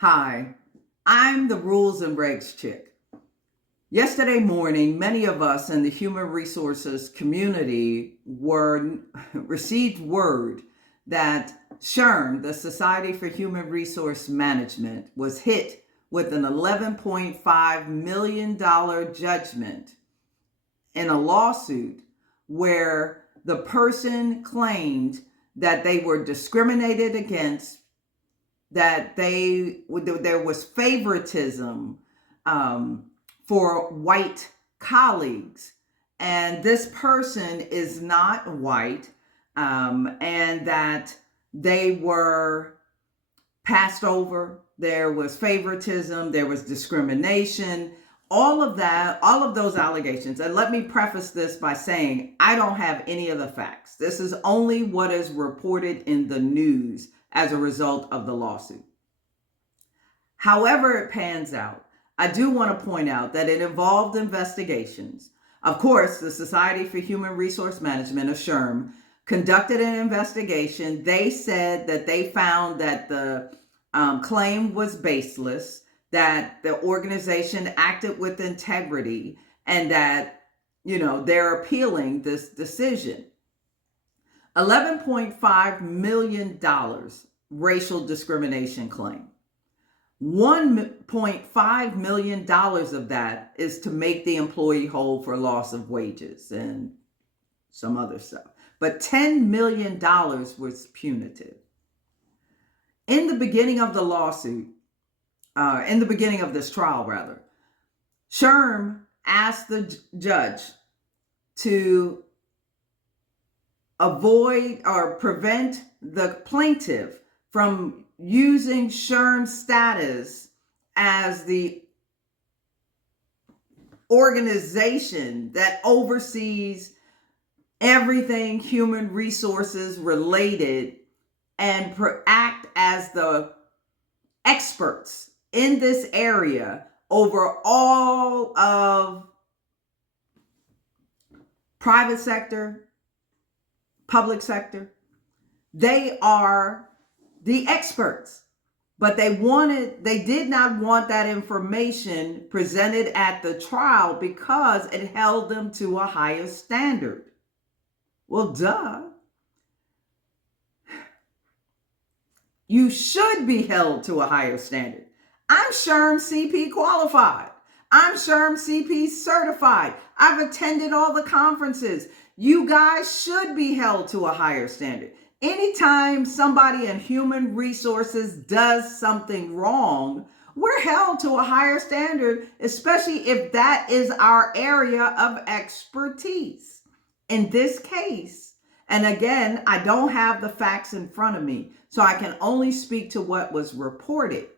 Hi, I'm the rules and regs chick. Yesterday morning, many of us in the human resources community received word that SHRM, the Society for Human Resource Management, was hit with an $11.5 million judgment in a lawsuit where the person claimed that they were discriminated against, that there was favoritism for white colleagues, and this person is not white, and that they were passed over. There was favoritism, there was discrimination, all of that, all of those allegations. And let me preface this by saying I don't have any of the facts. This is only what is reported in the news as a result of the lawsuit. However it pans out, I do want to point out that it involved investigations. Of course, the Society for Human Resource Management, or SHRM, conducted an investigation. They said that they found that the claim was baseless, that the organization acted with integrity, and that, they're appealing this decision. $11.5 million racial discrimination claim. $1.5 million of that is to make the employee whole for loss of wages and some other stuff. But $10 million was punitive. In the beginning of the lawsuit, in the beginning of this trial, rather, SHRM asked the judge to avoid or prevent the plaintiff from using SHRM's status as the organization that oversees everything human resources related and act as the experts in this area over all of private sector, public sector. They are the experts, but they did not want that information presented at the trial because it held them to a higher standard. Well, duh. You should be held to a higher standard. I'm SHRM CP qualified. I'm SHRM CP certified. I've attended all the conferences. You guys should be held to a higher standard. Anytime somebody in human resources does something wrong, we're held to a higher standard, especially if that is our area of expertise. In this case, and again, I don't have the facts in front of me, so I can only speak to what was reported.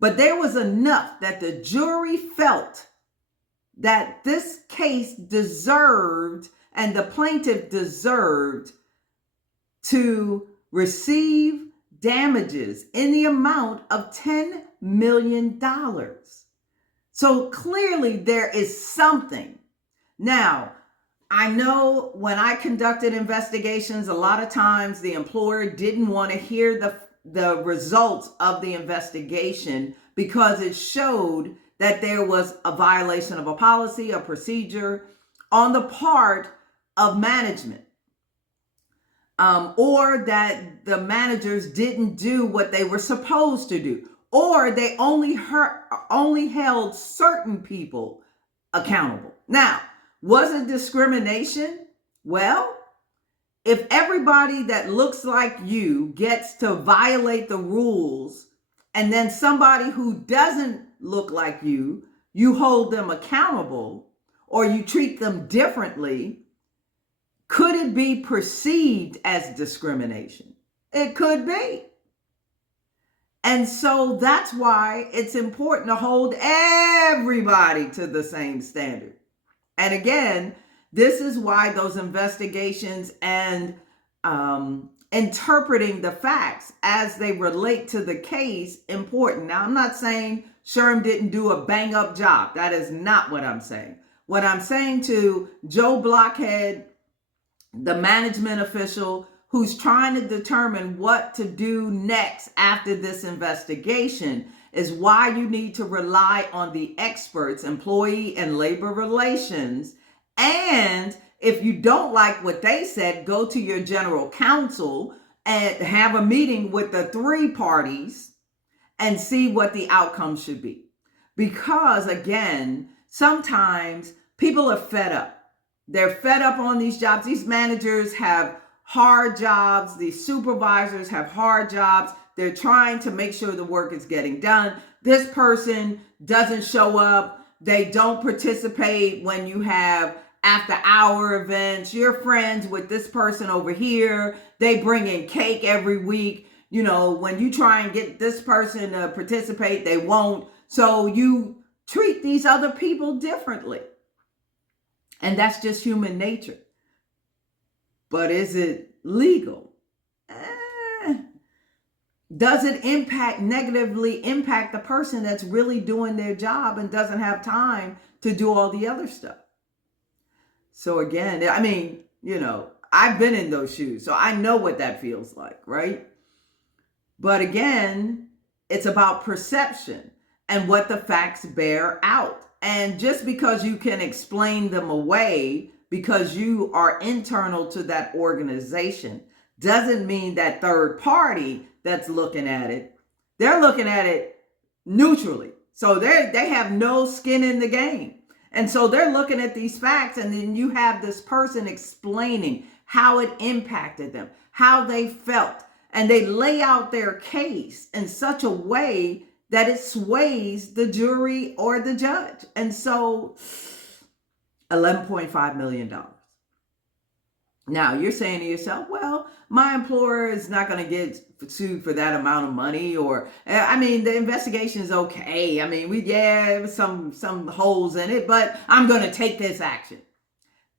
But there was enough that the jury felt that this case deserved, and the plaintiff deserved, to receive damages in the amount of $10 million. So clearly there is something. Now, I know when I conducted investigations, a lot of times the employer didn't want to hear the results of the investigation because it showed that there was a violation of a policy, a procedure on the part of management. Or that the managers didn't do what they were supposed to do, or they only held certain people accountable. Now, was it discrimination? Well, if everybody that looks like you gets to violate the rules, and then somebody who doesn't look like you hold them accountable, or you treat them differently, could it be perceived as discrimination? It could be. And so that's why it's important to hold everybody to the same standard. And again, this is why those investigations and interpreting the facts as they relate to the case important. Now, I'm not saying SHRM didn't do a bang up job. That is not what I'm saying. What I'm saying to Joe Blockhead, the management official who's trying to determine what to do next after this investigation is why you need to rely on the experts, employee and labor relations. And if you don't like what they said, go to your general counsel and have a meeting with the three parties and see what the outcome should be. Because again, sometimes people are fed up. They're fed up on these jobs. These managers have hard jobs. These supervisors have hard jobs. They're trying to make sure the work is getting done. This person doesn't show up. They don't participate when you have after hour events. You're friends with this person over here. They bring in cake every week. You know, when you try and get this person to participate, they won't. So you treat these other people differently. And that's just human nature. But is it legal? Does it negatively impact the person that's really doing their job and doesn't have time to do all the other stuff? So again, I mean, you know, I've been in those shoes, so I know what that feels like, right? But again, it's about perception and what the facts bear out. And just because you can explain them away because you are internal to that organization doesn't mean that third party that's looking at it, they're looking at it neutrally. So they have no skin in the game. And so they're looking at these facts, and then you have this person explaining how it impacted them, how they felt, and they lay out their case in such a way that it sways the jury or the judge. And so $11.5 million. Now you're saying to yourself, well, my employer is not going to get sued for that amount of money. Or, I mean, the investigation is okay. I mean, there was some holes in it, but I'm going to take this action.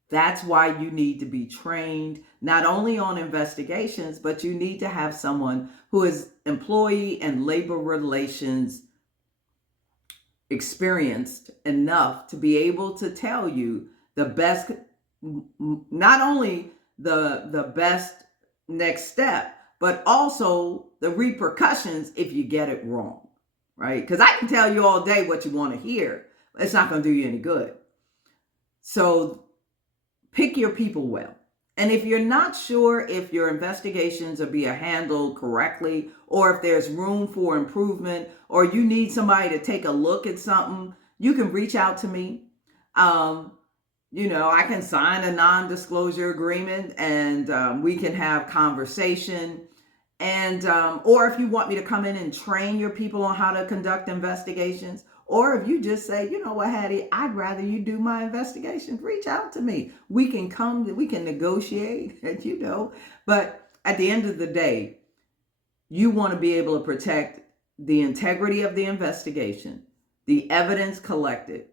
That's why you need to be trained not only on investigations, but you need to have someone who is employee and labor relations experienced enough to be able to tell you the best, not only the best next step, but also the repercussions if you get it wrong, right? Because I can tell you all day what you want to hear. It's not going to do you any good. So pick your people well. And if you're not sure if your investigations are being handled correctly, or if there's room for improvement, or you need somebody to take a look at something, you can reach out to me. You know, I can sign a non-disclosure agreement, and we can have conversation. And or if you want me to come in and train your people on how to conduct investigations, or if you just say, you know what, Hattie, I'd rather you do my investigation, reach out to me. We can negotiate, you know. But at the end of the day, you want to be able to protect the integrity of the investigation, the evidence collected,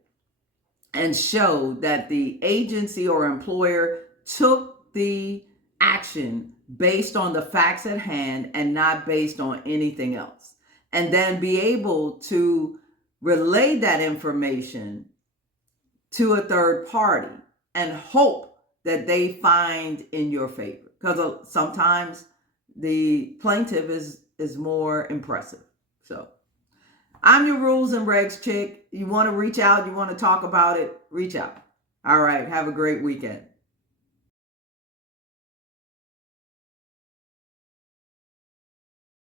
and show that the agency or employer took the action based on the facts at hand and not based on anything else. And then be able to relay that information to a third party and hope that they find in your favor. Because sometimes the plaintiff is more impressive. So I'm your rules and regs chick. You want to reach out, you want to talk about it, reach out. All right. Have a great weekend.